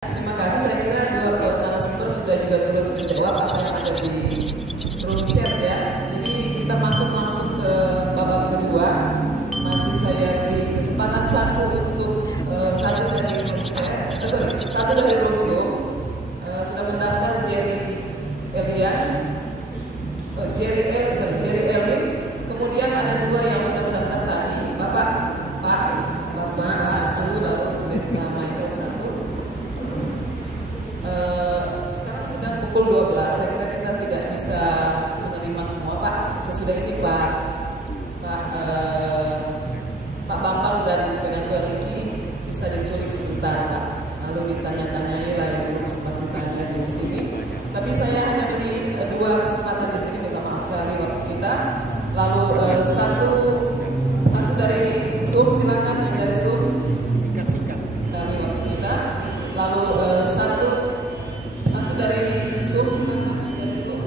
Terima kasih, saya kira dua narasumber sudah juga turut menjawab apa yang ada di room chat ya. Jadi kita masuk langsung ke babak kedua. Masih saya beri kesempatan satu dari room chat, satu dari room Zoom. Sudah mendaftar Jerry Elvin. Kemudian ada dua yang sudah mendaftar tadi, Bapak satu, lalu Michael satu. Sekarang sudah pukul 12, saya kira kita tidak bisa menerima semua, Pak. Sesudah ini Pak Bambang dan Penyapu Eliki bisa diculik sebentar, Pak. Lalu ditanya-tanyai lah yang belum sempat ditanya di sini. Tapi saya hanya beri dua kesempatan di sini, minta maaf sekali waktu kita. Lalu satu dari Zoom, silakan yang dari Zoom. Singkat dari waktu kita. Lalu satu dari Zoom, silakan yang dari Zoom.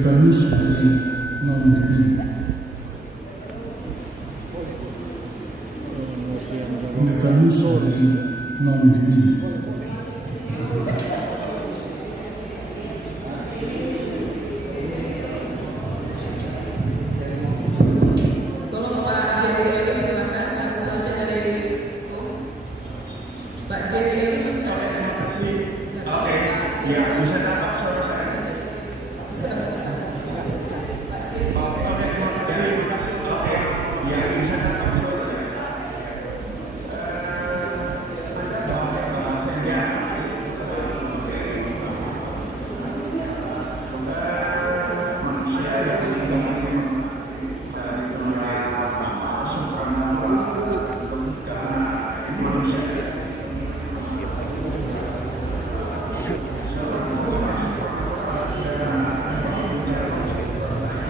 Kami sebagai non-demi Tolong Pak JJ dijelaskan satu saja dari Zoom. Pak JJ Oke, ya bisa tangkap suara saya. Terima kasih. Oke, ya bisa tangkap suara saya. Ada bahasa ya. Manusia yang sedang mencari masuk karena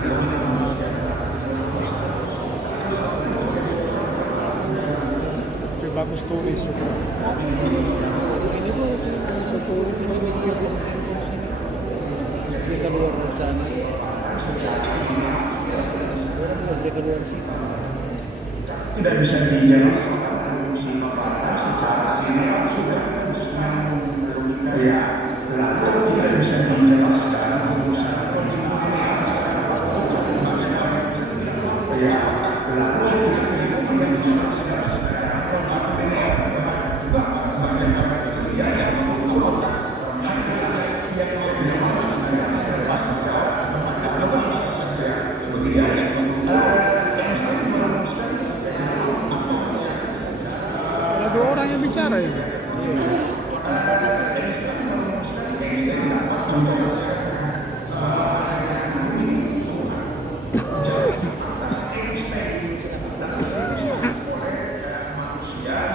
ketika manusia bagus tulis ini tuh bisa tulis dia keluar dari sana dia keluar sini tidak bisa dijelaskan memaparkan secara sinyal sudah logika ya lalu kalau tidak bisa dijelaskan urusan ya lalu kita tidak dijelaskan juga para sarjana ya yang mengatakan yang ada dua orang yang bicara itu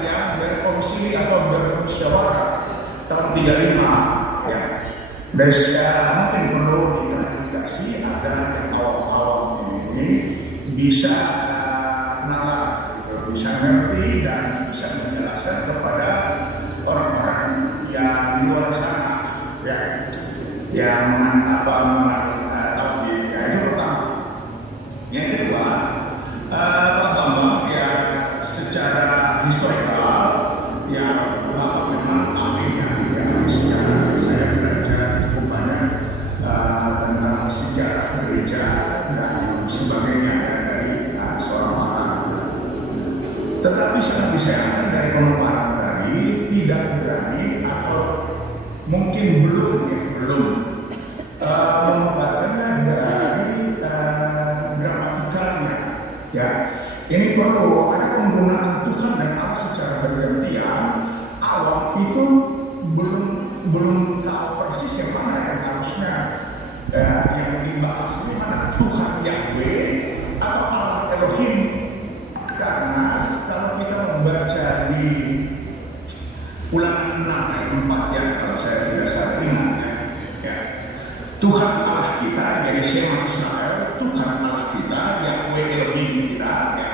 yang berkongsi atau bermusyawarah tahun 35 ya. Mungkin perlu diklarifikasi agar yang awal-awal ini bisa nalar gitu, bisa ngerti dan bisa menjelaskan kepada orang-orang yang di luar sana ya yang tauhid ya. Itu pertama. Yang kedua, Pak Bambang ya secara historikal ya Bapak memang ahlinya ya sejarah. Saya belajar cukup banyak tentang sejarah gereja dan sebagainya ya, dari seorang orang. Tetapi sangat disayangkan dari pemaparan tadi tidak berani atau mungkin belum memaparkannya dari gramatikalnya ya. Ini perlu ada penggunaan Tuhan dan Allah secara bergantian. Allah itu belum tahu persis yang mana yang harusnya yang dibahas ini mana Tuhan Yahweh atau Allah Elohim. Karena kalau kita membaca di Ulangan 6 ayat 4 ya, kalau saya tidak salah ingat ya, Tuhan Allah kita dari Shema Israel, Tuhan Allah kita Yahweh Elohim kita ya.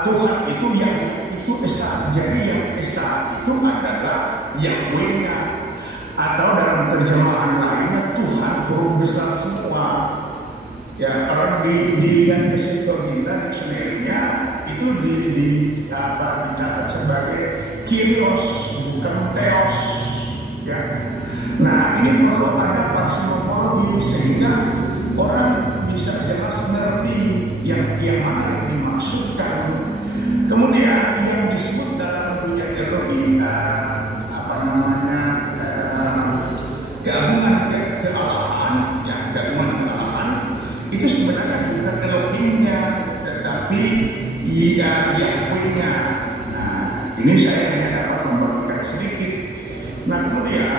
Tuhan itu yang itu Esa, jadi yang Esa itu adalah Yahweh-nya, atau dalam terjemahan lainnya kalau dilihat ke Septuaginta dictionary-nya itu dicatat sebagai kyrios, bukan theos, ya. Nah, ini perlu ada parsimorfologi sehingga orang bisa jelas mengerti yang mana yang dimaksudkan. Kemudian yang disebut dalam dunia teologi keagungan kealahan, ya, keagungan kealahan itu sebenarnya bukan Elohimnya, tetapi Yahweh-nya. Nah, ini saya hanya dapat membagikan sedikit. Nah, kemudian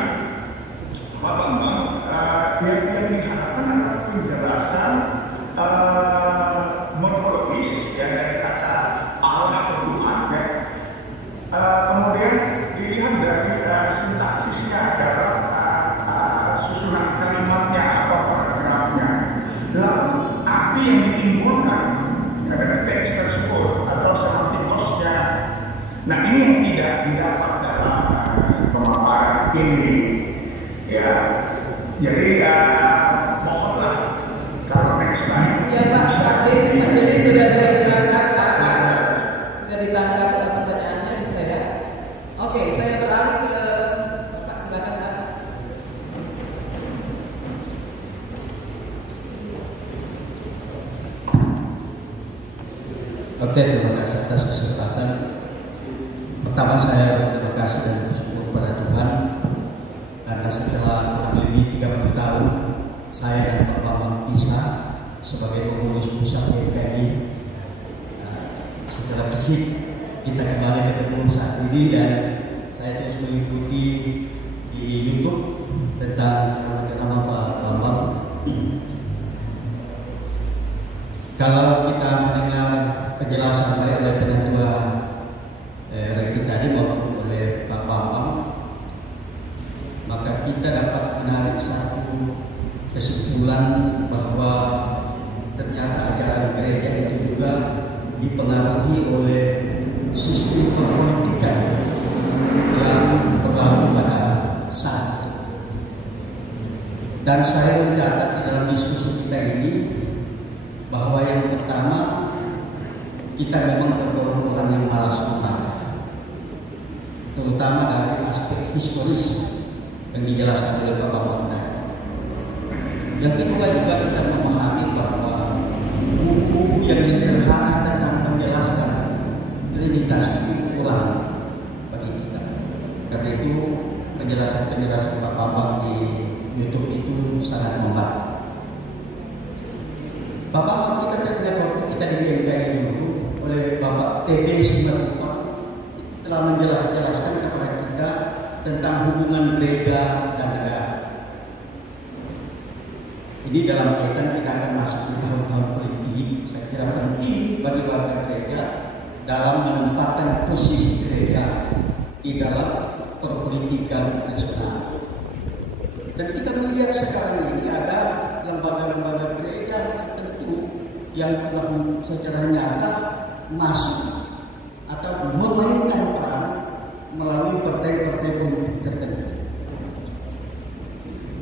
Pak Bambang yang diharapkan adalah penjelasan morfologis, ya, dari kata Allah atau Tuhan, ya. Kemudian dilihat dari sintaksisnya dalam susunan kalimatnya atau paragrafnya, lalu arti yang ditimbulkan dari teks tersebut atau semantikosnya. Nah, ini yang tidak didapat dalam pemaparan ini, ya. Jadi mohonlah kalau next time. Ya Pak, jadi sudah ditangkap pertanyaannya, bisa ya? Oke, saya beralih ke Pak, silakan Pak. Oke, terima kasih atas kesempatan. Pertama saya berterima kasih dan bersyukur kepada Tuhan karena setelah kurang lebih 30 tahun saya dan Pak Bambang pisah sebagai pengurus pusat PMKI. Secara fisik kita kembali ketemu saat ini dan saya terus mengikuti di YouTube tentang ceramah Pak Bambang. Kalau kita mendengar penjelasan baik oleh Penatua Rekti tadi maupun oleh Pak Bambang, maka kita dapat menarik satu kesimpulan bahwa ternyata ajaran gereja itu juga dipengaruhi oleh sistem perpolitikan yang berlaku pada saat itu. Dan saya mencatat di dalam diskusi kita ini bahwa yang pertama, kita memang tergolong orang yang malas membaca, terutama dari aspek historis yang dijelaskan oleh Pak Bambang tadi. Yang kedua juga kita memahami bahwa buku-buku yang sederhana tentang menjelaskan Trinitas itu kurang bagi kita. Karena itu penjelasan-penjelasan Pak Bambang di YouTube itu sangat membantu. Pak Bambang kita teringat waktu kita di BMKI dulu oleh Bapak TB Simatupang telah menjelaskan kepada kita tentang hubungan gereja dan negara. Ini dalam kaitan kita akan masuk di tahun-tahun politik. Saya kira penting bagi warga gereja dalam menempatkan posisi gereja di dalam perpolitikan nasional. Dan kita melihat sekarang ini ada lembaga-lembaga gereja tertentu yang telah secara nyata masuk atau memainkan peran melalui partai-partai politik tertentu.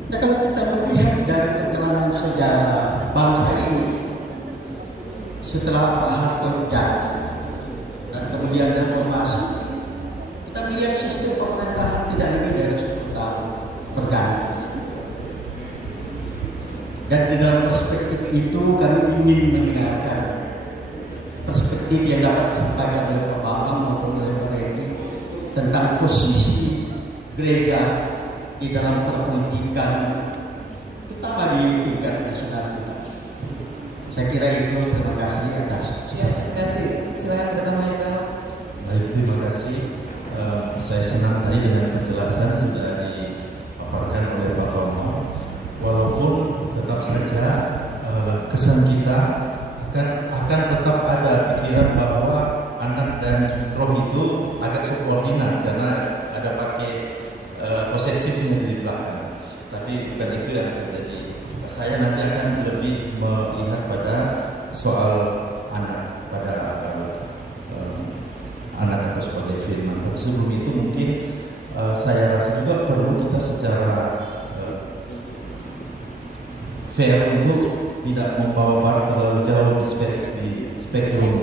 Nah, kalau kita melihat dari perjalanan sejarah bangsa ini setelah Pak Harto jatuh dan kemudian reformasi, kita melihat sistem pemerintahan tidak lebih dari 10 tahun berganti. Dan di dalam perspektif itu kami ingin mendengarkan perspektif yang dapat disampaikan oleh Pak Bambang maupun oleh Pak Rekti tentang posisi gereja di dalam perpolitikan, terutama di tingkat nasional kita. Saya kira itu. Terima kasih atas. Ya, terima kasih. Silakan bertemu yang Baik, terima kasih. Saya senang tadi dengan penjelasan sudah dipaparkan oleh Pak Bambang. Walaupun tetap saja kesan kita akan tetap ada pikiran bahwa anak dan roh itu agak subordinat karena ada pakai posesifnya di belakang. Tapi bukan itu yang akan terjadi. Saya nanti akan lebih melihat pada soal anak, pada anak atau sebagai firman. Tapi sebelum itu mungkin saya rasa juga perlu kita secara fair untuk tidak membawa barat terlalu jauh di spektrum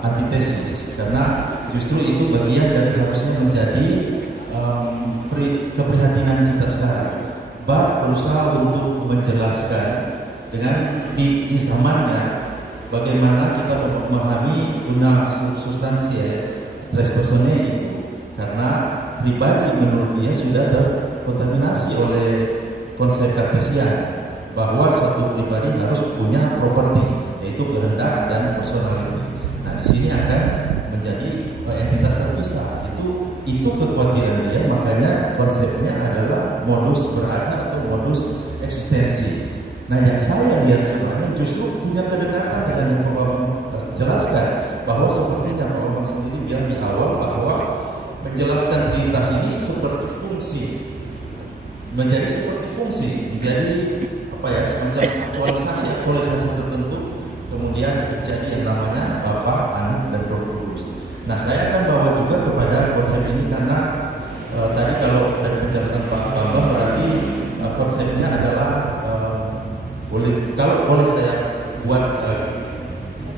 antitesis, karena justru itu bagian dari harusnya menjadi keprihatinan kita sekarang. Bab berusaha untuk menjelaskan dengan di zamannya bagaimana kita memahami guna substansial tres personae itu, karena pribadi menurut dia sudah terkontaminasi oleh konsep Kartesian bahwa suatu pribadi harus punya properti, yaitu kehendak dan personality. Nah, di sini akan menjadi entitas terpisah. Itu kekhawatiran dia, makanya konsepnya adalah modus berada atau modus eksistensi. Nah, yang saya lihat sebenarnya justru punya kedekatan dengan yang Pak Bambang jelaskan, bahwa sepertinya Pak Bambang sendiri bilang di awal bahwa menjelaskan Trinitas ini seperti fungsi, menjadi seperti fungsi, menjadi semacam aktualisasi tertentu, kemudian jadi yang namanya Bapa, Anak, dan Roh Kudus. Nah, saya akan bawa juga kepada konsep ini karena tadi kalau dari penjelasan Pak Bambang berarti konsepnya adalah kalau boleh saya buat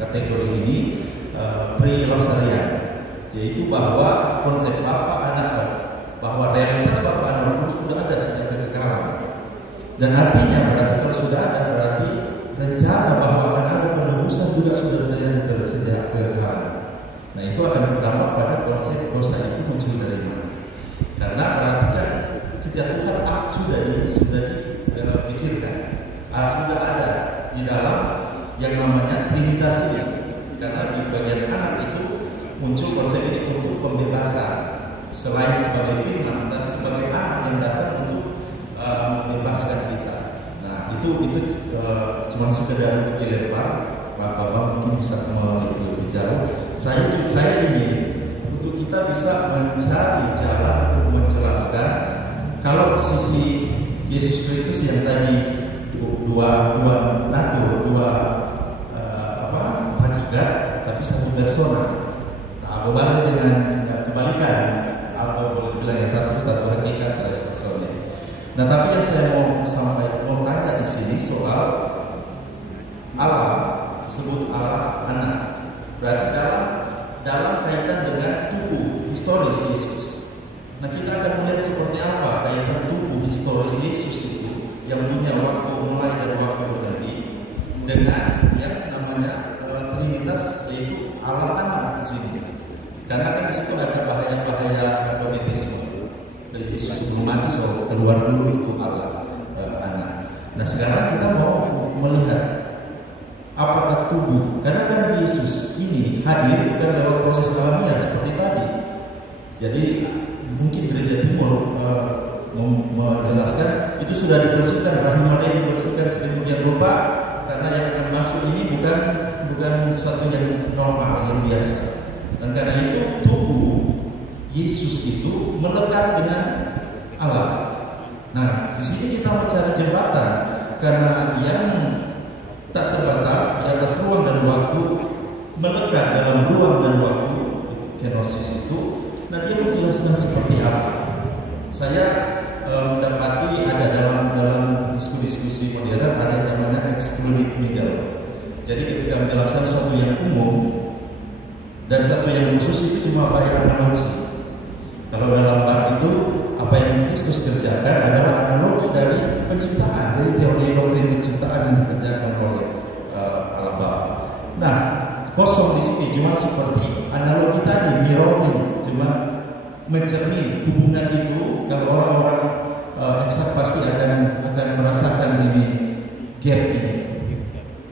kategori ini pre-lapsarian, yaitu bahwa konsep Bapa, Anak, bahwa realitas Bapa, Anak, Roh Kudus sudah ada sejak kekekalan. Dan artinya berarti kalau sudah ada, berarti rencana bahwa akan ada penebusan juga sudah terjadi sejak kekekalan. Nah, itu akan berdampak pada konsep dosa itu muncul dari mana. Karena perhatikan, kejatuhan sudah dipikirkan, sudah ada di dalam yang namanya Trinitas ini. Karena di bagian Anak itu muncul konsep ini untuk pembebasan, selain sebagai firman, tapi sebagai Anak yang datang untuk membebaskan kita. Nah, itu cuma sekedar untuk dilempar. Pak Bambang mungkin bisa lebih jauh. Saya ingin untuk kita bisa mencari cara untuk menjelaskan kalau sisi Yesus Kristus yang tadi dua natur, hakikat, tapi satu persona. Nah, berbeda dengan kebalikan, atau boleh bilang yang satu hakikat tres persona. Nah, tapi yang saya mau tanya di sini soal Allah, disebut Allah Anak. Berarti dalam kaitan dengan tubuh historis Yesus. Nah, kita akan melihat seperti apa kaitan tubuh historis Yesus itu yang punya waktu mulai dan waktu berhenti dengan yang namanya Trinitas, yaitu Allah Anak di sini. Karena kan di situ ada bahaya donetisme. Yesus sebelum mati so keluar dulu itu Allah Anak. Nah, sekarang kita mau melihat apakah tubuh, karena kan Yesus ini hadir bukan lewat proses alamiah seperti tadi. Jadi mungkin Gereja Timur menjelaskan itu sudah dibersihkan, rahim Maria dibersihkan sedemikian rupa, karena yang akan masuk ini bukan sesuatu yang normal, yang biasa. Dan karena itu tubuh Yesus itu melekat dengan Allah. Nah, di sini kita mencari jembatan, karena yang tak terbatas di atas ruang dan waktu melekat dalam ruang dan waktu, kenosis itu. Nah, dia menjelaskan seperti apa. Saya mendapati ada dalam diskusi modern ada yang namanya excluded middle. Jadi ketika menjelaskan sesuatu yang umum dan satu yang khusus itu cuma by analogi. Kalau dalam bab itu apa yang Kristus kerjakan adalah analogi dari penciptaan, dari teori doktrin penciptaan yang dikerjakan oleh Allah Bapa. Nah, kosong di sini cuma seperti analogi tadi, mirroring, cuma mencermin hubungan itu. Kalau orang-orang eksak pasti akan merasakan ini gap ini.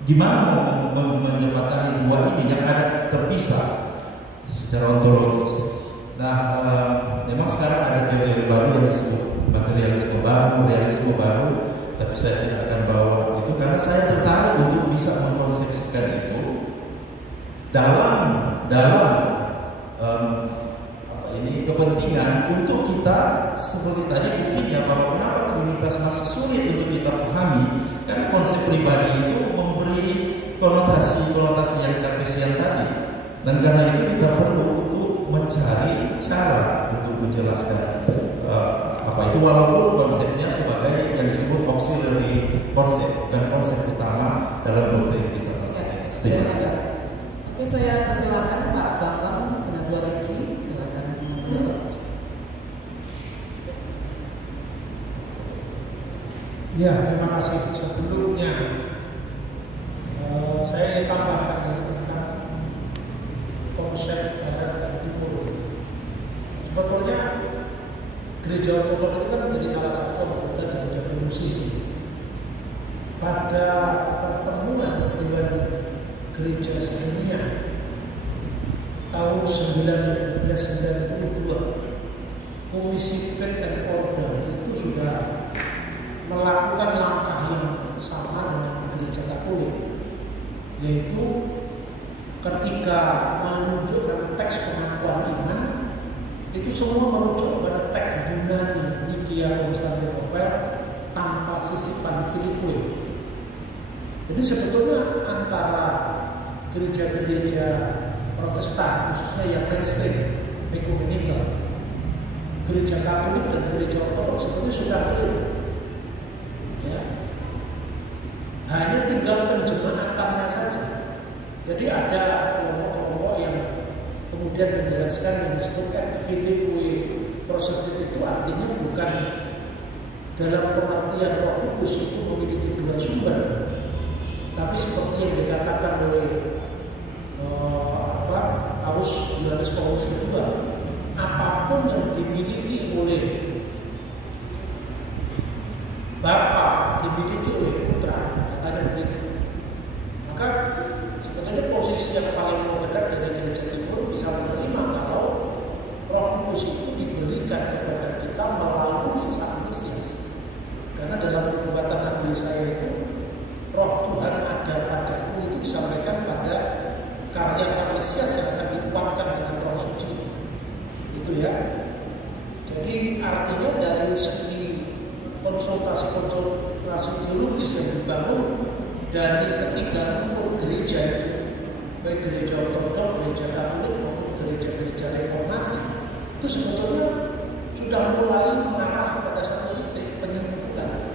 Gimana menjembatani dua ini yang ada terpisah secara ontologis? Nah, memang sekarang ada teori baru yang disebut materialisme baru, realisme baru, tapi saya tidak akan bawa itu karena saya tertarik untuk bisa mengkonsepsikan itu dalam kepentingan untuk kita seperti tadi buktinya bahwa kenapa Trinitas masih sulit untuk kita pahami, karena konsep pribadi itu memberi konotasi yang Kartesian tadi, dan karena itu kita perlu untuk mencari cara untuk menjelaskan apa itu, walaupun konsepnya sebagai yang disebut auxiliary konsep dan konsep utama dalam doktrin kita. Terima kasih. Oke, saya persilakan Pak Bambang, Penatua Reki, silakan. Ya, terima kasih. Sebelumnya saya ingin tambahkan tentang konsep Barat dan Timur. Sebetulnya Gereja Ortodoks itu kan menjadi salah satu anggota dari WMCC. Pada pertemuan Dewan Gereja Sedunia tahun 1992, Komisi Faith and Order itu sudah melakukan langkah yang sama dengan Gereja Katolik, yaitu ketika menunjukkan teks pengakuan iman itu semua merujuk pada teks Yunani Nikia Konstantinopel tanpa sisipan Filipui. Jadi sebetulnya antara gereja-gereja Protestan, khususnya yang mainstream, ekumenikal, Gereja Katolik dan Gereja Ortodoks sebetulnya sudah clear. Ya. Hanya tinggal penjematannya saja. Jadi ada kelompok-kelompok yang kemudian menjelaskan yang disebutkan Filipui prosedur itu artinya bukan dalam pengertian Roh Kudus itu memiliki dua sumber, tapi seperti yang dikatakan oleh Yohanes Paulus II, apapun yang dimiliki oleh Bapa dimiliki oleh Putra, katanya begitu. Maka sebetulnya posisi yang paling moderat dari Gereja Timur bisa menerima kalau Roh Kudus itu diberikan kepada kita melalui Sang Mesias. Karena dalam perbuatan Nabi Yesaya itu Roh Tuhan ada padaku itu disampaikan pada karya Sang Mesias yang akan dikuatkan dengan Roh Suci. Itu ya. Jadi artinya dari segi konsultasi teologis yang dibangun dari ketiga unsur gereja itu, baik gereja Ortodoks, gereja Katolik maupun gereja-gereja Reformasi, itu sebetulnya sudah mulai mengarah pada satu titik penyempurnaan.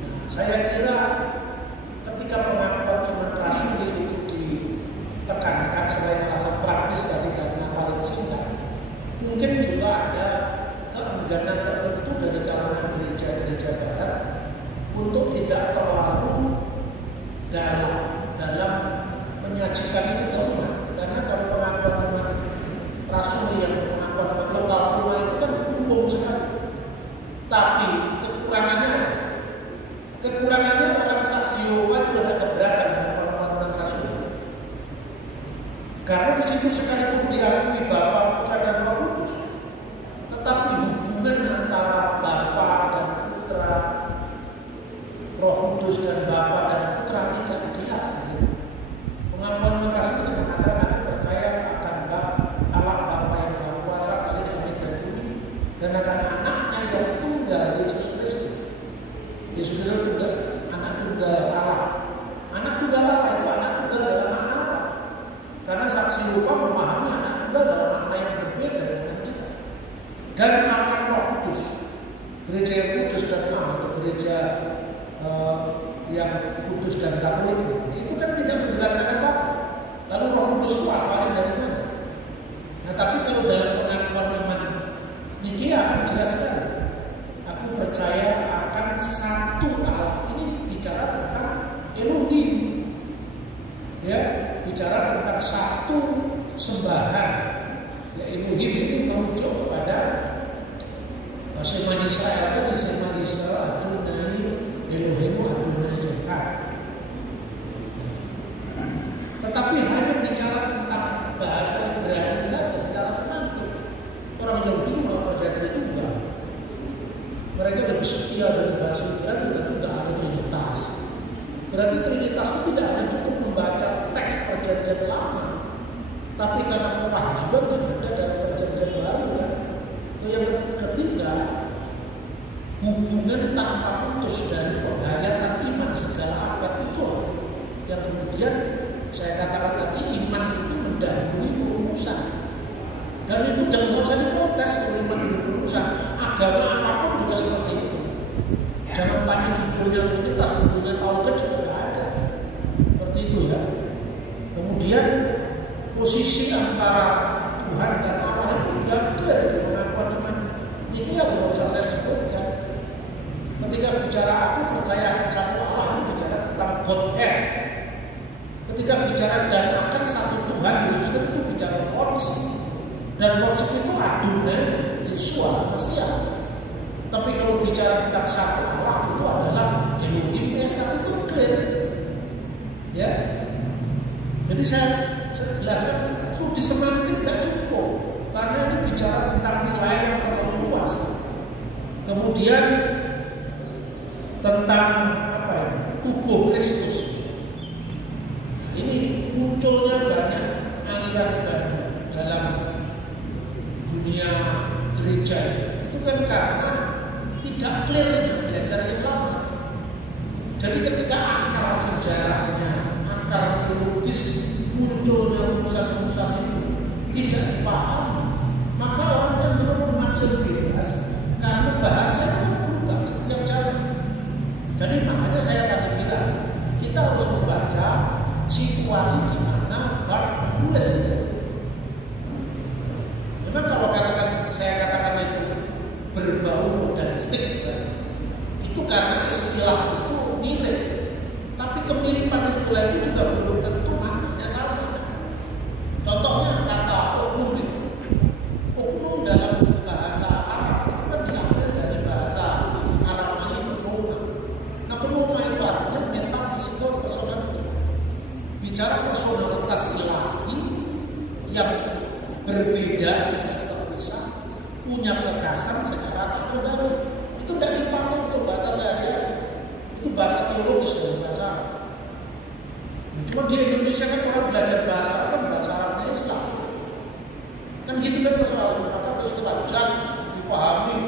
Nah, saya kira ketika pengakuan iman rasuli itu ditekankan selain alasan praktis tadi karena paling singkat, mungkin juga ada keengganan tertentu dari kalangan gereja-gereja Barat untuk tidak terlalu dalam menyajikan itu ke umat. Karena kalau pengakuan iman rasuli yang pengakuan lokal pula itu kan umum sekali. Tapi kekurangannya ada. Kekurangannya orang saksi Yehova juga ada keberatan dengan pengakuan iman rasuli. Karena di situ sekalipun diakui Bapa, Putra dan Roh Kudus, tetapi hubungan antara Bapa dan Putra, Roh Kudus dan Bapa dan Putra tidak jelas di sini. Pengakuan iman rasuli itu mengatakan aku percaya akan Allah Bapa yang Maha Kuasa, Kali langit dan bumi, dan akan anaknya yang tunggal, Yesus Kristus. Yesus Kristus tunggal, anak tunggal Allah. Anak tunggal Allah itu anak tunggal dalam makna apa? Karena saksi Yehova memahami anak tunggal dalam makna yang berbeda dengan kita. Dan akan Roh Kudus, gereja yang kudus dan am atau gereja yang kudus dan Katolik itu kan tidak menjelaskan apa. Lalu Roh Kudus itu asalnya dari mana? Nah, tapi kalau dalam pengakuan iman Nikia akan jelaskan, aku percaya akan satu Allah. Ini bicara tentang Elohim, ya, bicara tentang satu sembahan. Ya, Elohim ini merujuk kepada Sema Israel atau Sema Israel Adonai Elohimu Adonai Echad. Tetapi hanya bicara tentang bahasa Ibrani saja secara semantik. Orang Yahudi juga percaya Tritunggal. Mereka lebih setia dari bahasa Ibrani, tapi tidak ada Trinitas. Berarti Trinitas itu tidak hanya cukup membaca teks Perjanjian Lama, tapi karena pemahaman yang ada dalam Perjanjian Baru kan. Itu yang ketiga, hubungan tanpa putus dari penghayatan iman segala abad itulah yang kemudian saya katakan tadi iman itu mendahului perumusan. Dan itu jangan usah diprotes oleh umat agama apapun juga seperti itu. Jangan tanya judulnya Trinitas, judulnya Tauhid juga tidak ada. Seperti itu ya. Kemudian posisi antara Tuhan dan Allah itu sudah clear di pengakuan teman. Ini ya tidak usah saya sebutkan. Ketika bicara aku percaya akan satu Allah, ini bicara tentang Godhead. Ketika bicara dan akan satu Tuhan Yesus itu bicara konsep. Dan konsep itu adunan Yesua Mesias. Tapi kalau bicara tentang satu Allah itu adalah Elohim Echad, itu clear. Ya. Jadi saya jelaskan studi semantik tidak cukup karena ini bicara tentang nilai yang terlalu luas. Kemudian tentang apa ini? Tubuh Kristus. Nah, ini munculnya banyak aliran baru dalam dunia gereja. Itu kan karena tidak clear dengan belajar yang lama. Jadi ketika akar sejarahnya, akar teologis munculnya urusan-urusan itu tidak dipahami, maka orang cenderung menafsir bebas karena bahasa itu berubah setiap zaman. Jadi makanya saya tadi bilang kita harus membaca situasi di mana Bart menulis itu. Memang kalau saya katakan itu berbau modernistik, ya, itu karena istilah itu mirip, tapi kemiripan istilah itu juga belum tentu maknanya sama. Contohnya kata oknum itu. Oknum dalam bahasa Arab itu kan diambil dari bahasa Arab lain penoma. Nah penoma itu artinya metafisikal personality. Bicara personalitas ilahi yang berbeda, tidak terpisah, punya kekasan secara terkendali. Itu tidak dipakai untuk bahasa sehari-hari. Itu bahasa teologis dari bahasa Arab. Cuma di Indonesia kan orang belajar bahasa Arab kan bahasa Arabnya Islam. Kan gitu kan persoalan. Maka terus kita dipahami.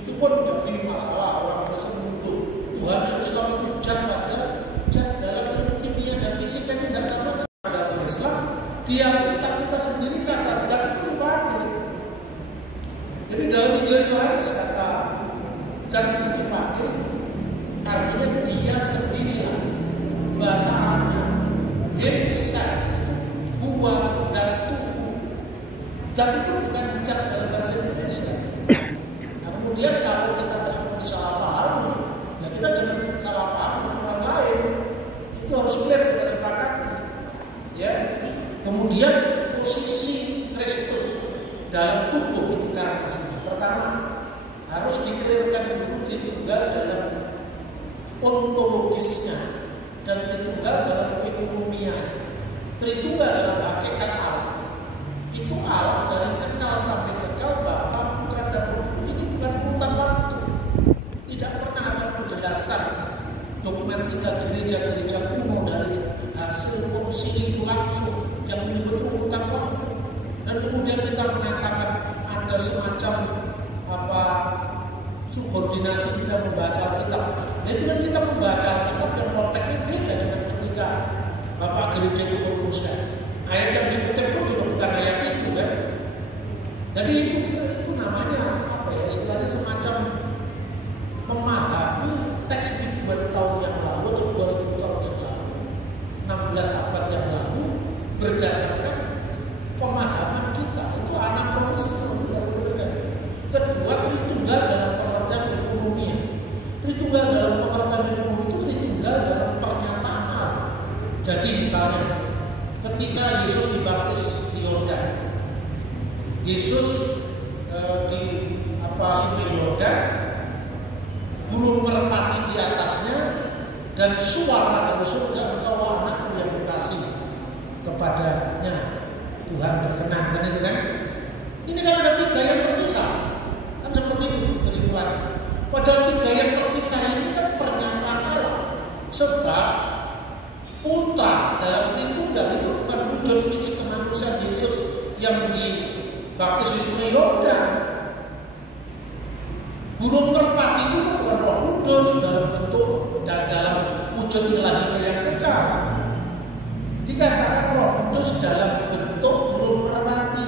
Itu pun jadi masalah orang merasa menuntut Tuhan Islam itu padahal dalam ilmu kimia dan fisika itu tidak sama dengan agama Islam. Di Alkitab kita sendiri kata zat itu dipakai. Jadi dalam Injil Yohanes kata zat itu dipakai, artinya dia sendirilah. Bahasa Arabnya himself, huwa zatuhu. Zat itu bukan zat dalam bahasa Indonesia. Nah, kemudian kalau kita tidak salah paham, ya kita jangan salah paham dengan orang lain. Itu harus clear, kita sepakati. Ya. Kemudian posisi Kristus dalam tubuh inkarnasi. Pertama, harus dikelirkan dulu Tritunggal dalam ontologisnya dan Tritunggal dalam ekonomianya. Tritunggal dalam hakikat Allah. Itu Allah dari kenal sampai kekal, Bapa, Putra dan Roh Kudus. Ini bukan urutan waktu. Tidak pernah ada penjelasan dogmatika gereja-gereja kuno dari hasil konsili itu langsung yang menyebut urutan waktu. Dan kemudian kita mengatakan ada semacam subordinasi kita membaca kitab. Nah itu kan kita membaca kitab yang konteksnya beda dengan ketika Bapak gereja itu merumuskan. Ayat yang dikutip pun juga bukan ayat itu kan. Jadi itu namanya istilahnya semacam memahami teks 2000 tahun yang lalu atau 2000 tahun yang lalu, 16 abad yang lalu berdasarkan pemahaman kita. Itu anakronis. Kedua, Tritunggal dalam pengertian ekonomi. Tritunggal dalam pengertian ekonomi itu Tritunggal dalam pernyataan Allah. Jadi misalnya ketika Yesus dibaptis di Yordan, Yesus di Sungai Yordan, burung merpati di atasnya, dan suara dari surga, engkau anakku yang kukasih, kepadanya Tuhan berkenan. Dan itu kan, ini kan ada tiga yang terpisah, kan seperti itu kesimpulannya. Padahal tiga yang terpisah ini kan pernyataan Allah, sebab Putra dalam Tritunggal itu bukan wujud fisik kemanusiaan Yesus yang dibaptis di Sungai Yordan. Burung merpati juga bukan Roh Kudus dalam bentuk dan dalam wujud ilahi yang kekal. Dikatakan Roh Kudus dalam bentuk burung merpati.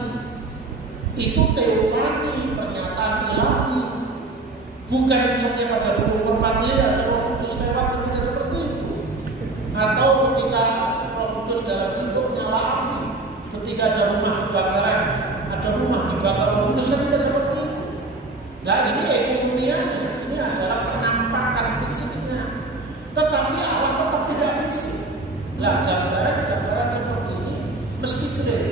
setiap ada burung merpati ada Roh Kudus lewat, tidak seperti itu. Atau ketika Roh Kudus dalam bentuk nyala api, ketika ada rumah kebakaran, ada rumah dibakar Roh Kudus, kan tidak seperti itu. Nah ini ekonomianya, ini adalah penampakan fisiknya. Tetapi Allah tetap tidak fisik. Lah gambaran-gambaran seperti ini mesti clear.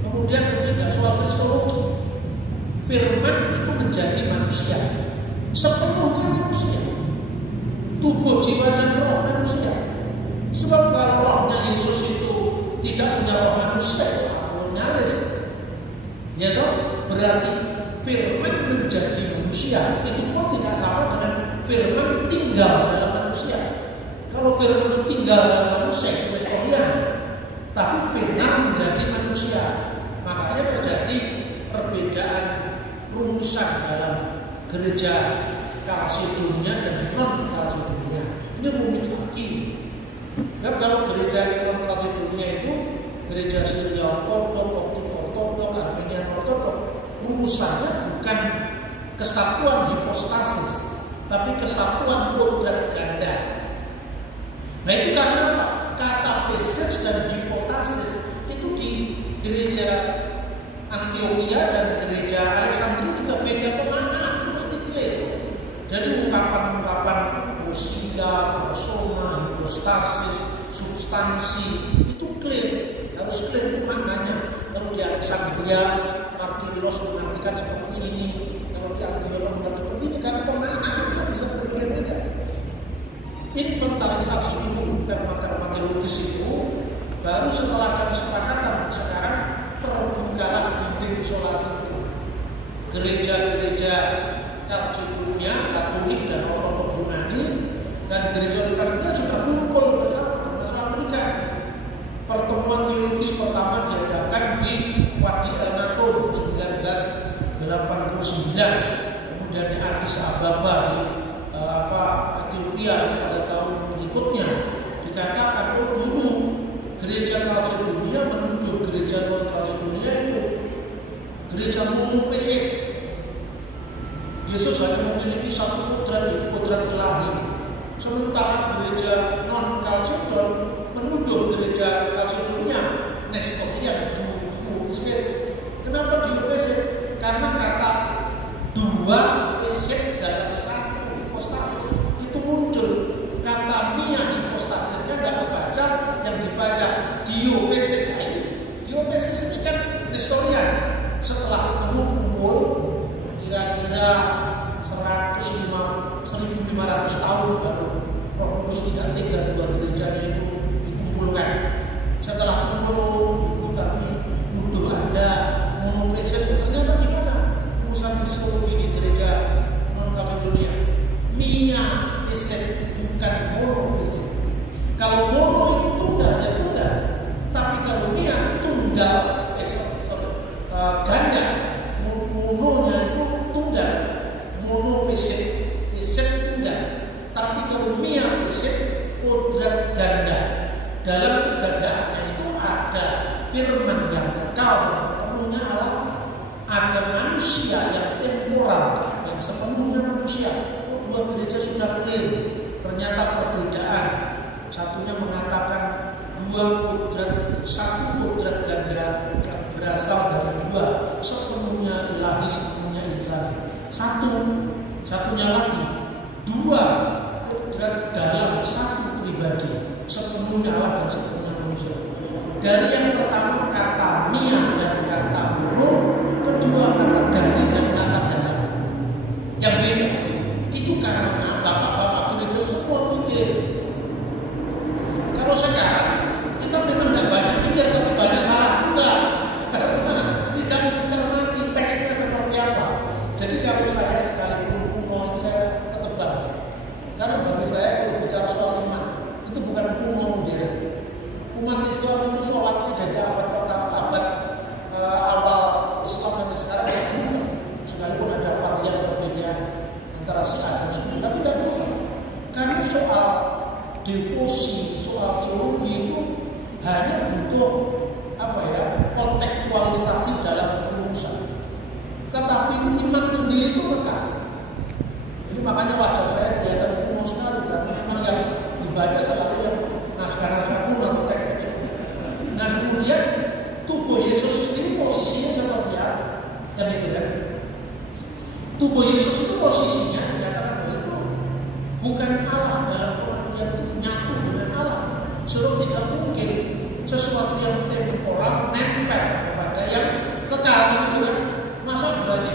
Kemudian ketiga, soal kristologi. Firman itu menjadi manusia, sepenuhnya manusia, tubuh, jiwa dan roh manusia. Sebab kalau rohnya Yesus itu tidak punya roh manusia, itu nyaris, ya toh, berarti firman menjadi manusia. Itu pun tidak sama dengan firman tinggal dalam manusia. Kalau firman itu tinggal dalam manusia itu Kristolian, tapi firman menjadi manusia. Makanya terjadi perbedaan rumusan dalam gereja Kalsedonia dan non Kalsedonia. Ini rumit lagi. Dan kalau gereja non Kalsedonia itu gereja Syria Ortodok, Armenian Ortodok, rumusannya bukan kesatuan hipostasis, tapi kesatuan kodrat ganda. Nah itu karena kata basis dan hipostasis itu di gereja Antioquia dan gereja Alexandria juga beda pemaknaan, itu mesti clear. Jadi ungkapan-ungkapan usia, persona, hipostasis, substansi itu clear, harus clear itu maknanya. Kalau di Alexandria, Martirios mengartikan seperti ini, kalau di Antioquia mengartikan seperti ini, karena pemaknaannya bisa berbeda-beda. Inventarisasi dulu terma-terma teologis itu, baru setelah ada kesepakatan sekarang terbukalah dinding isolasi itu. Gereja-gereja Kalsedonia, Katolik dan Ortodok Yunani dan gereja Katolik juga kumpul bersama, termasuk Amerika. Pertemuan teologis pertama diadakan di Wadi El Natum 1989, kemudian di Addis Ababa di Ethiopia pada tahun berikutnya. Dikatakan dulu gereja Kalsedonia menuduh gereja non Kalsedonia itu gereja monoteistik. Yesus hanya memiliki satu kodrat, yaitu kodrat ilahi. Sementara gereja non Kalsedon menuduh gereja Kalsedonia Nestorian, duoteistik. Kenapa duoteistik? Karena kata dua teistik dalam satu hipostasis itu muncul. Kata mia hipostasisnya nggak dibaca, yang dibaca diopesis. Diopesis ini kan Nestorian. Setelah ketemu kumpul kira-kira 1500 tahun baru Roh Kudus tidak tinggal dua gerejanya itu dikumpulkan. Setelah kumpul kami nuduh Anda monoteistik, ternyata gimana urusan kristologi di gereja non Kalsedonia? Mia teistik, bukan monoteistik. Kalau mono itu tunggal, ya tunggal. Tapi kalau mia tunggal, ganda. Mononya itu tunggal, monoteistik, teistik tunggal. Tapi kalau mia teistik, kodrat ganda. Dalam kegandaannya itu ada firman yang kekal yang sepenuhnya Allah, ada manusia yang temporal yang sepenuhnya manusia. Dua gereja sudah clear. Ternyata perbedaan. Satunya mengatakan satu kodrat ganda berasal dari dua, sepenuhnya ilahi, sepenuhnya insani. Satunya lagi dua kodrat dalam satu pribadi, sepenuhnya Allah dan sepenuhnya manusia. Dari yang pertama kata mia dan kata mono, kedua kata dari dan kata dalam. Yang beda itu karena bapak-bapak gereja semua pikir. Kalau sekarang kita memang tidak banyak pikir, tapi banyak salah juga karena tidak mencermati teksnya seperti apa. Jadi kalau saya sekalipun kuno, saya tetap bangga. Karena bagi saya kalau bicara soal iman itu bukan kuno modern. Umat Islam itu sholatnya jadi abad pertama, abad awal Islam sampai sekarang ya kuno. Sekalipun ada varian perbedaan antara Syiah dan Sunni, tapi tidak boleh. Karena soal devosi, soal teologi itu hanya butuh kontekstualisasi dalam perumusan. Tetapi iman sendiri itu kekal. Jadi makanya wajah saya kelihatan kuno sekali, karena memang yang dibaca selalu yang naskah-naskah kuno atau teks. Nah kemudian tubuh Yesus ini posisinya seperti apa? Kan itu kan? Tubuh Yesus itu posisinya dikatakan bahwa itu bukan Allah dalam pengertian itu nyatu dengan Allah. Sebab tidak mungkin sesuatu yang temporal nempel kepada yang kekal, gitu kan? Masa berarti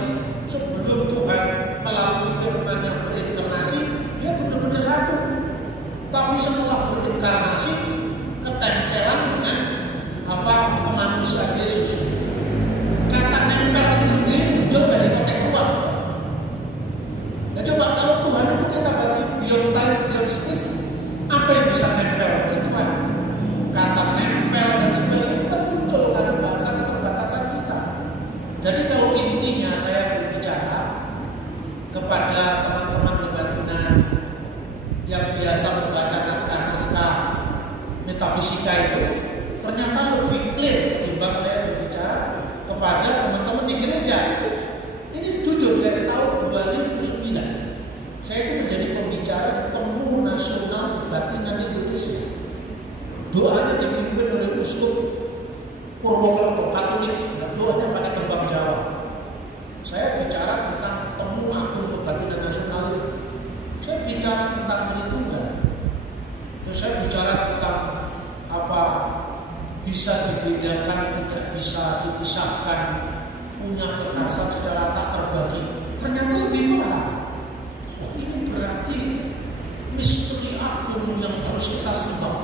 sebelum Tuhan melalui firman yang berinkarnasi, dia benar-benar satu. Tapi setelah berinkarnasi, ketempelan dengan kemanusiaan Yesus. Kata nempel itu sendiri muncul dari konteks ruang. Ya coba kalau Tuhan itu kita baca beyond time, beyond space, apa yang bisa nempel ke Tuhan? Kata nempel dan sebagainya itu kan muncul karena bahasa keterbatasan kita. Jadi kalau intinya saya berbicara kepada teman-teman kebatinan yang biasa membaca naskah-naskah metafisika itu, ternyata lebih clear ketimbang saya berbicara kepada teman-teman di gereja. Ini jujur, dari tahun 2009 saya itu menjadi pembicara di Temu Nasional Kebatinan Indonesia. Doanya dipimpin oleh Uskup Purwokerto Katolik, dan doanya pakai tembang Jawa. Saya bicara tentang Temu Agung Kebatinan Nasional itu. Saya bicara tentang Tritunggal. Saya bicara tentang apa bisa dibedakan, tidak bisa dipisahkan, punya kekhasan secara tak terbagi. Ternyata lebih parah. Oh, ini berarti misteri agung yang harus kita sembah.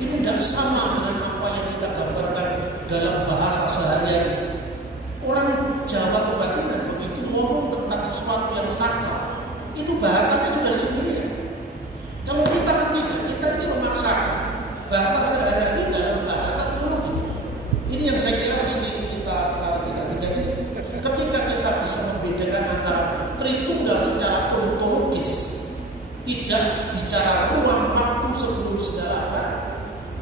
Ini tidak sama dengan apa yang kita gambarkan dalam bahasa sehari-hari. Orang Jawa kebatinan begitu ngomong tentang sesuatu yang sakral, itu bahasanya juga sendiri. Kalau kita tidak, kita ini memaksakan bahasa sehari-hari dalam bahasa teologis. Ini yang saya kira mesti kita klarifikasi. Jadi ketika kita bisa membedakan antara Tritunggal secara ontologis, tidak bicara ruang waktu sebelum segala hal,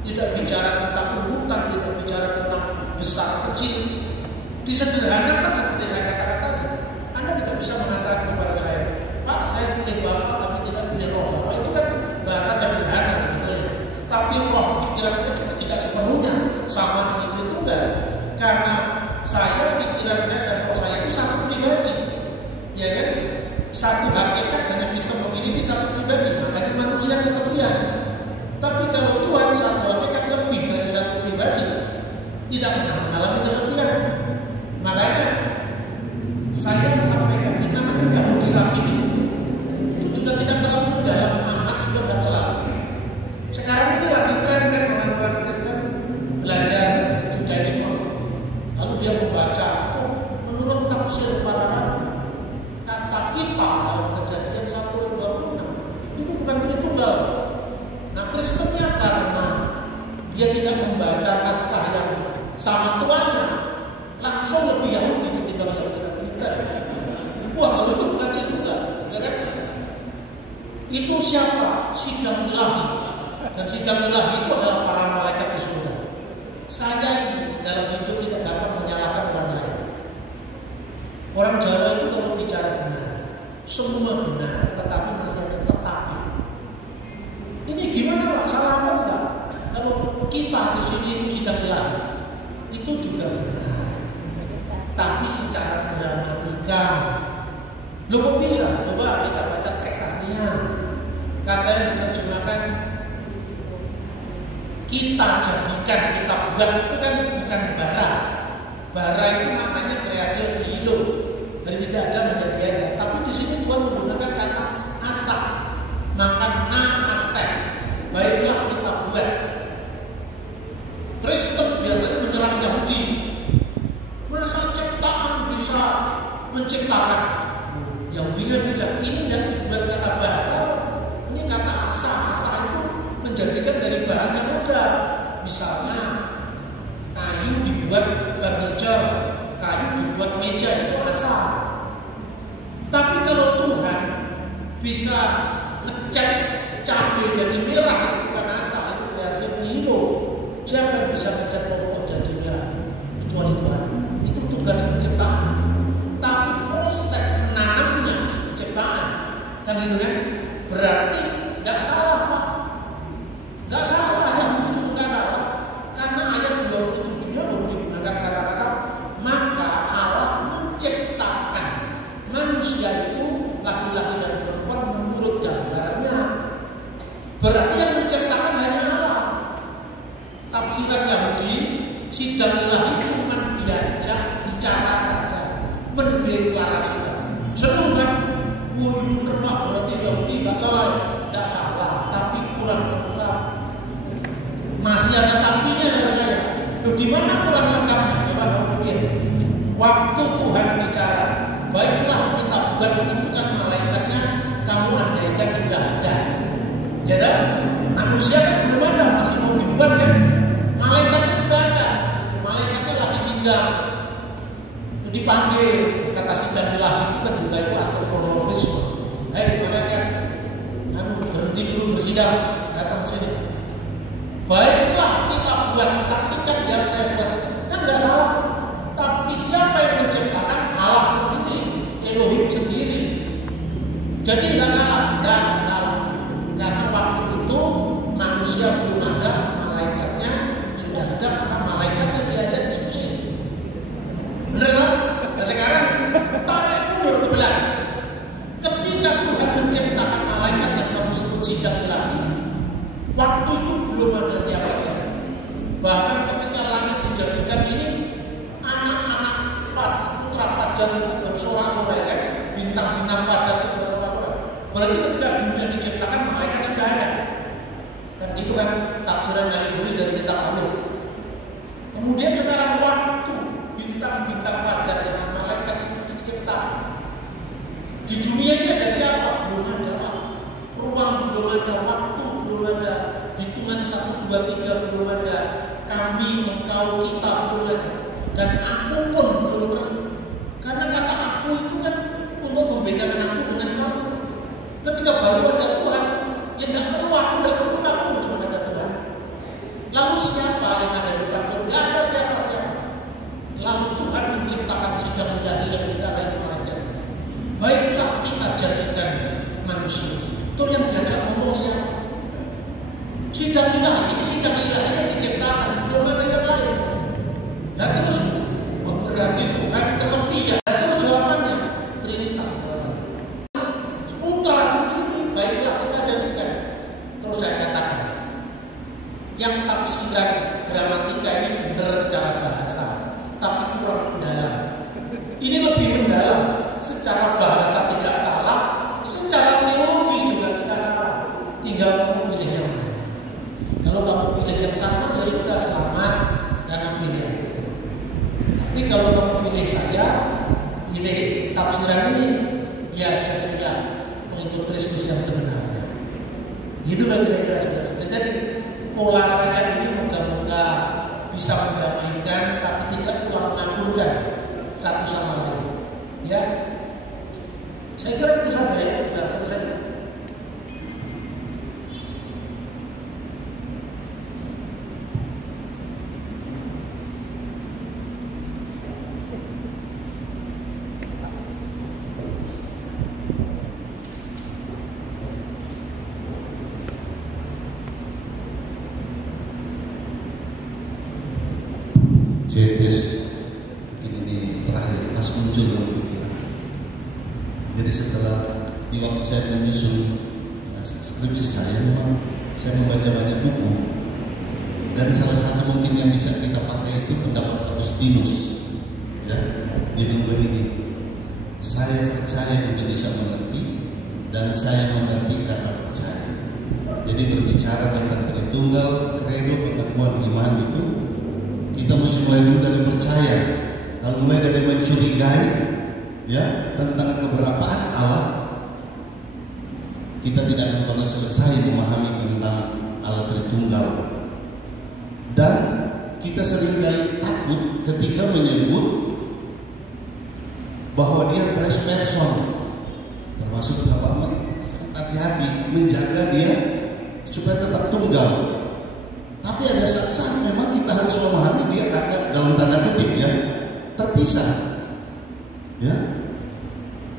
tidak bicara tentang urutan, tidak bicara tentang besar kecil, disederhanakan seperti saya katakan tadi. Anda tidak bisa mengatakan kepada saya, Pak, saya pilih Bapak tapi tidak pilih Roh Bapak. Itu kan bahasa sederhana sebetulnya. Tapi roh pikiran kita tidak sepenuhnya sama dengan Tritunggal, karena pikiran saya dan roh saya itu satu pribadi, ya kan? Satu hakikat hanya bisa memiliki satu pribadi, makanya manusia kesepian. Tapi kalau Tuhan satu hakikat lebih dari satu pribadi, tidak pernah mengalami kesepian. Makanya saya sampaikan ini namanya Yahudi Rapini. Itu juga tidak terlalu dalam amat, juga tidak terlalu. Sekarang ini lagi tren kan orang-orang Kristen belajar Judaisme. Lalu dia membaca, menurut tafsir para rabi, kata kita dalam Kejadian 1:26 itu bukan Tritunggal. Nah Kristennya karena dia tidak membaca naskah yang sama tuannya, langsung lebih Yahudi ketimbang Yahudi kita. Wah kalau itu bukan Tritunggal, itu siapa? Sidang ilahi. Dan sidang ilahi itu adalah para malaikat di surga. Saya dalam hidup tidak dapat menyalahkan orang lain. Orang Jawa itu kalau bicara benar, semua benar, tetapi masih ada tetapi. Ini gimana Pak? Salah apa enggak? Kalau kita di sini itu sidang ilahi, itu juga benar. Tapi secara gramatika, lo kok bisa? Coba kita baca teks aslinya. Kata yang diterjemahkan kita jadikan, kita buat itu kan bukan bara. Bara itu namanya kreasi hilo, dari tidak ada menjadi ada. Tapi di sini Tuhan menggunakan kata asap, maka asep. Baiklah kita buat. Kristen biasanya menyerang Yahudi. Masa ciptaan bisa menciptakan? Yahudinya bilang ini tidak dibuat kata bara, ini kata asa. Asa itu menjadikan dari bahan yang ada. Misalnya kayu dibuat furniture, kayu dibuat meja, itu asa. Tapi kalau Tuhan bisa ngecat cabai jadi merah, itu bukan asa, itu kreasi hilo. Siapa yang bisa ngecat pokok jadi merah kecuali Tuhan? Itu tugas penciptaan. Tapi proses menanamnya itu ciptaan. gitu kan? Berarti nggak salah Pak, nggak salah ya, itu nggak salah. Karena ayat 27-nya menggunakan kata-kata maka Allah menciptakan manusia itu laki-laki dan perempuan menurut gambarannya. Berarti yang menciptakan hanya Allah. Tafsiran Yahudi, sidang ilahi cuma diajak bicara saja, mendeklarasikan. Seru kan? Wah itu benar Pak, berarti Yahudi nggak salah, nggak salah, tapi kurang lengkap. Masih ada tapinya katanya. Loh di mana kurang lengkapnya? Coba kamu pikir. Waktu Tuhan bicara, baiklah kita buat bentukan malaikatnya, kamu andaikan sudah ada. Ya kan? Manusia kan belum ada, masih mau dibuat kan? Malaikatnya sudah ada, malaikatnya lagi sidang. Dipanggil, kata sidang ilahi itu kan juga itu atur kronologis. Hei malaikat, berhenti dulu bersidang, datang sini. Baiklah kita buat, saksikan yang saya buat, kan nggak salah. Tapi siapa yang menciptakan? Allah sendiri, Elohim sendiri. Jadi nggak salah, nggak salah. Karena waktu itu manusia belum ada, malaikatnya sudah ada, maka malaikatnya diajak diskusi. Benar kan? Nah sekarang tarik mundur ke belakang. Ketika Tuhan menciptakan malaikat yang kamu sebut sidang ilahi, waktu itu belum ada siapa-siapa. Bahkan ketika langit dijadikan ini, anak-anak putra fajar itu bersorak-sorai, bintang-bintang fajar itu bersorak-sorai. Berarti ketika dunia diciptakan, malaikat sudah ada. Dan itu kan tafsiran yang ditulis dari kitab Ayub. Kemudian sekarang waktu bintang-bintang fajar dengan malaikat itu diciptakan. Di dunia ini ada siapa? Belum ada. Ruang belum ada, waktu belum ada, hitungan 1, 2, 3 belum ada. Kami, engkau, kita belum ada. Dan aku pun belum ada. Karena kata aku itu kan untuk membedakan aku dengan kamu. Ketika baru ada Tuhan, ya tidak perlu aku, tidak perlu kamu, cuma ada Tuhan. Lalu siapa yang ada di depan Tuhan? Tidak ada siapa-siapa. Lalu Tuhan menciptakan sidang ilahi yang tidak ada di malaikatnya. Baiklah kita jadikan manusia. Itu yang diajak ngomong siapa? Sidang ilahi yang diciptakan, belum ada yang lain. Dan terus berarti Tuhan kesepian. Dan terus jawabannya Trinitas. Putra sendiri, baiklah kita jadikan. Terus saya katakan, yang tafsiran gramatika ini benar secara bahasa, tapi kurang mendalam. Ini lebih mendalam. Secara bahasa tidak salah, secara teologis juga tidak salah. Tinggal kamu pilih yang mana. Kalau kamu pilih yang sama, ya sudah selamat karena pilihan. Tapi kalau kamu pilih saya, pilih tafsiran ini, ya jadilah pengikut Kristus yang sebenarnya. Itulah kira-kira saudara. Jadi pola saya ini moga-moga bisa mendamaikan, tapi tidak pula mengaburkan satu sama lain. Ya, saya kira itu saja ya, sudah selesai. JPS ini terakhir pas muncul dalam pikiran. Jadi setelah di waktu saya menyusun skripsi saya, memang saya membaca banyak buku, dan salah satu mungkin yang bisa kita pakai itu pendapat Agustinus. Ya, dia bilang begini: saya percaya untuk bisa mengerti, dan saya mengerti karena percaya. Jadi berbicara tentang Tritunggal, kredo, pengakuan iman itu, kita mesti mulai dulu dari percaya. Kalau mulai dari mencurigai, ya, tentang keberapaan Allah, kita tidak akan pernah selesai memahami tentang Allah Tritunggal. Dan kita seringkali takut ketika menyebut bahwa dia tres person, termasuk Bapak. Hati-hati menjaga dia supaya tetap tunggal. Tapi ada saat-saat memang kita harus memahami dia agak dalam tanda kutip ya terpisah, ya.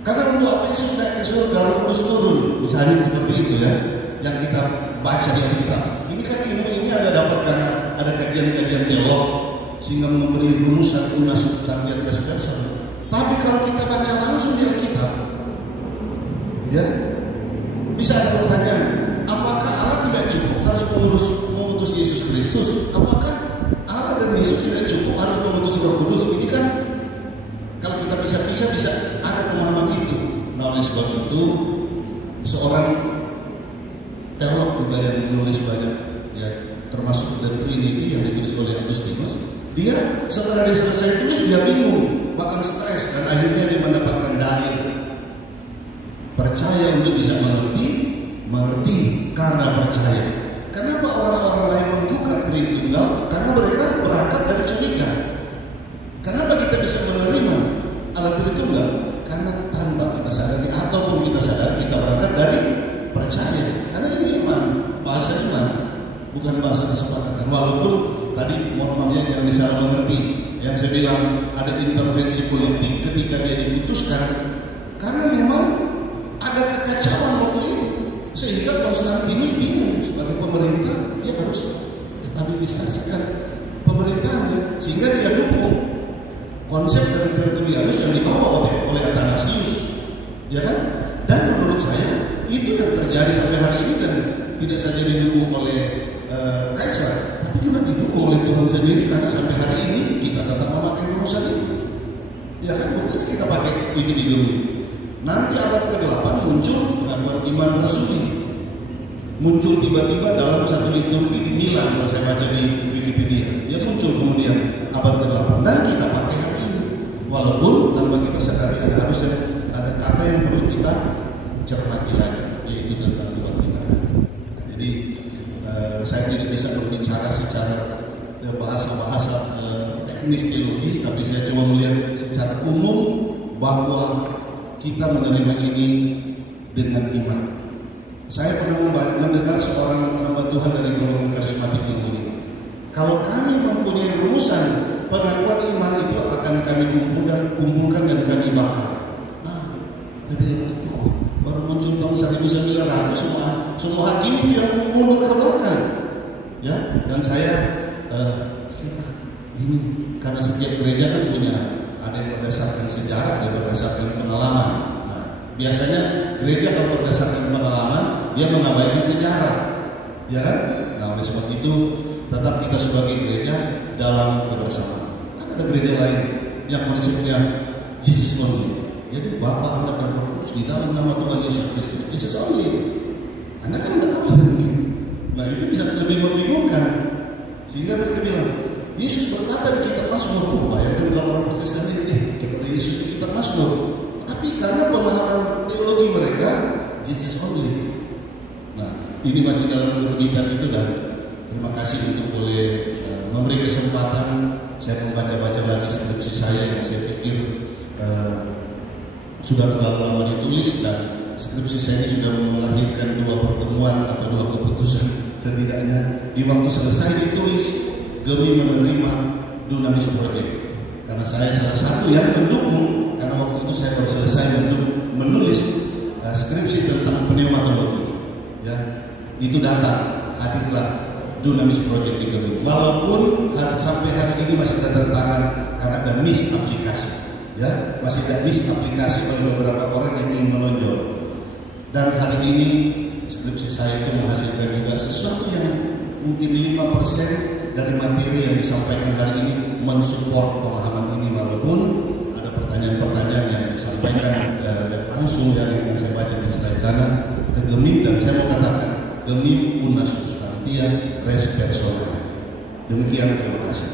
Karena untuk apa Yesus naik ke ke surga, Roh Kudus turun, misalnya seperti itu ya, yang kita baca di Alkitab. Ini kan ilmu ini ada dapatkan, ada kajian-kajian teolog sehingga memberi rumusan una substantia tres persona. Tapi kalau kita baca langsung di Alkitab, ya bisa ada pertanyaan, apakah Allah tidak cukup harus mengutus Yesus Kristus? Apakah Allah dan Yesus tidak cukup harus mengutus Roh Kudus? Ini kan kalau kita bisa ada pemahaman itu. Nah, oleh sebab itu seorang teolog juga yang menulis banyak ya, termasuk The Trinity yang ditulis oleh Agustinus, dia setelah dia selesai tulis dia bingung, bahkan stres, dan akhirnya dia mendapatkan dalil percaya untuk bisa mengerti karena percaya. Kenapa orang-orang lain menggugat Tritunggal? Karena mereka berangkat dari curiga. Kenapa kita bisa menerima Allah Tritunggal? Karena tanpa kita sadari ataupun kita sadari kita berangkat dari percaya. Karena ini iman, bahasa iman, bukan bahasa kesepakatan. Walaupun tadi mohonnya yang bisa mengerti, yang saya bilang ada intervensi politik ketika dia diputuskan, karena memang ada kekacauan waktu itu, sehingga Konstantinus bingung sebagai pemerintah, dia harus stabilisasikan pemerintahannya, sehingga dia dukung konsep dari Tertullianus yang dibawa oleh Athanasius, ya kan? Dan menurut saya itu yang terjadi sampai hari ini, dan tidak saja didukung oleh Kaisar, tapi juga didukung oleh Tuhan sendiri, karena sampai hari ini kita tetap memakai rumusan itu, ya kan? Buktinya kita pakai itu di Gemi. Nanti abad ke-8 muncul pengakuan iman rasuli, muncul tiba-tiba dalam satu liturgi di Milan, kalau saya baca di Wikipedia, dia muncul kemudian abad ke-8 dan kita pakai hari ini, walaupun tanpa kita sadari ada kata yang perlu kita cermati lagi, yaitu tentang Tuhan kita. Nah, jadi saya tidak bisa berbicara secara bahasa-bahasa teknis teologis, tapi saya cuma melihat secara umum bahwa kita menerima ini dengan iman. Saya pernah mendengar seorang hamba Tuhan dari golongan karismatik ini. Kalau kami mempunyai rumusan pengakuan iman itu akan kami kumpulkan dan kami bakar. Tapi itu baru muncul tahun 1900 semua hakim itu yang mundur ke belakang. Ya, dan saya ini karena setiap gereja kan punya, ada yang berdasarkan sejarah, ada yang berdasarkan pengalaman. Nah, biasanya gereja kalau berdasarkan pengalaman, dia mengabaikan sejarah, ya kan? Nah, oleh sebab itu tetap kita sebagai gereja dalam kebersamaan. Kan ada gereja lain yang konsepnya Jesus only. Jadi Bapa, Anak dan Roh Kudus di dalam nama Tuhan Yesus Kristus. Jesus only. Anda kan tidak tahu mungkin. Nah, itu bisa lebih membingungkan. Sehingga mereka bilang, Yesus berkata di kitab Mazmur, bayangkan kalau orang Protestan ini kepada Yesus di kitab Mazmur. Tapi karena pemahaman teologi mereka, Jesus only. Nah, ini masih dalam kerumitan itu, dan terima kasih untuk boleh memberi kesempatan saya membaca-baca lagi skripsi saya yang saya pikir sudah terlalu lama ditulis, dan skripsi saya ini sudah melahirkan 2 pertemuan atau 2 keputusan setidaknya. Di waktu selesai ditulis, Gemi menerima Dunamis Project karena saya salah satu yang mendukung, karena waktu itu saya baru selesai menulis skripsi tentang pneumatologi, ya, itu datang, hadirlah Dunamis Project di Gemi, walaupun sampai hari ini masih ada tantangan karena ada misaplikasi, ya, masih ada misaplikasi oleh beberapa orang yang ingin menonjol. Dan hari ini skripsi saya itu menghasilkan juga sesuatu yang mungkin 5% dari materi yang disampaikan hari ini mensupport pemahaman ini, walaupun ada pertanyaan-pertanyaan yang disampaikan langsung dari yang saya baca di slide sana ke Gemi, dan saya mau katakan Gemi una substantia res persona. Demikian, terima kasih.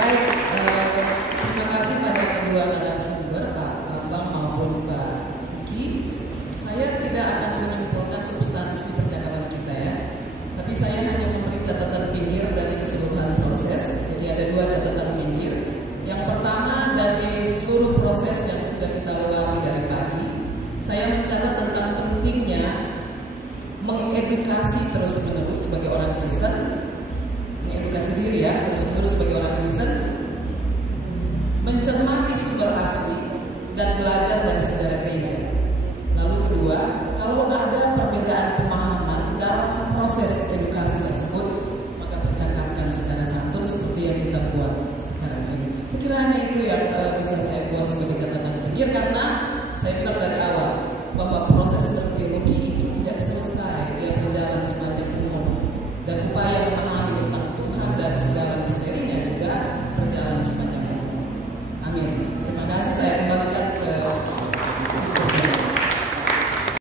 Baik, terima kasih pada kedua narasumber, Pak Bambang maupun Pak Iki. Saya tidak akan menyimpulkan substansi percakapan kita, ya. Tapi saya hanya memberi catatan pinggir dari keseluruhan proses. Jadi ada 2 catatan pinggir. Yang pertama, dari seluruh proses yang sudah kita lewati dari pagi, saya mencatat tentang pentingnya mengedukasi terus-menerus sebagai orang Kristen, mengedukasi diri, ya, terus-menerus sebagai orang Kristen, mencermati sumber asli dan belajar dari sejarah gereja. kedua, kalau ada perbedaan pemahaman dalam proses edukasi tersebut, maka percakapkan secara santun seperti yang kita buat sekarang ini. Sekiranya itu yang bisa saya buat sebagai catatan pikir, karena saya bilang dari awal bahwa proses berteologi itu tidak selesai, dia berjalan sepanjang umur, dan upaya memahami